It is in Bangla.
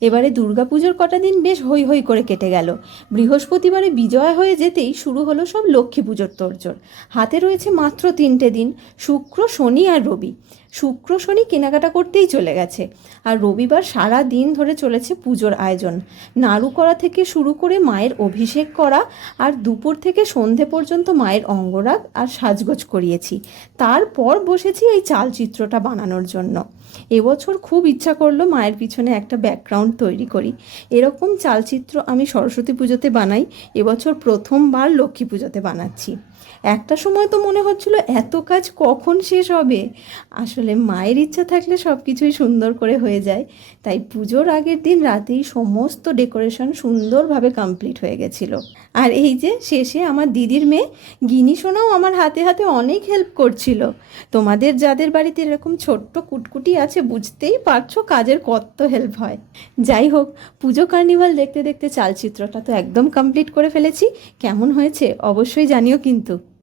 এবারে দুর্গাপুজোর কটা দিন বেশ হৈ হৈ করে কেটে গেল। বৃহস্পতিবারে বিজয়া হয়ে যেতেই শুরু হলো সব লক্ষ্মী পুজোর তোড়জোড়। হাতে রয়েছে মাত্র তিনটে দিন, শুক্র, শনি আর রবি। শুক্র শনি কেনাকাটা করতেই চলে গেছে। আর রবিবার সারা দিন ধরে চলেছে পুজোর আয়োজন। নাড়ু করা থেকে শুরু করে মায়ের অভিষেক করা আর দুপুর থেকে সন্ধে পর্যন্ত মায়ের অঙ্গরাগ আর সাজগোজ করিয়েছি। তারপর বসেছি এই চালচিত্রটা বানানোর জন্য। এবছর খুব ইচ্ছা করল মায়ের পিছনে একটা ব্যাকগ্রাউন্ড তৈরি করি। এরকম চালচিত্র আমি সরস্বতী পুজোতে বানাই, এবছর প্রথমবার লক্ষ্মী পুজোতে বানাচ্ছি। একটা সময় তো মনে হচ্ছিল, এত কাজ কখন শেষ হবে? আসলে মায়ের ইচ্ছা থাকলে সব কিছুই সুন্দর করে হয়ে যায়। তাই পুজোর আগের দিন রাতেই সমস্ত ডেকোরেশন সুন্দরভাবে কমপ্লিট হয়ে গেছিল। আর এই যে শেষে আমার দিদির মেয়ে, গিনি সোনাও আমার হাতে হাতে অনেক হেল্প করছিল। তোমাদের যাদের বাড়িতে এরকম ছোট্ট কুটকুটি আছে, বুঝতেই পারছ কাজের কত হেল্প হয়। যাই হোক, পুজো কার্নিভাল দেখতে দেখতে চালচিত্রটা তো একদম কমপ্লিট করে ফেলেছি। কেমন হয়েছে অবশ্যই জানিও কিন্তু।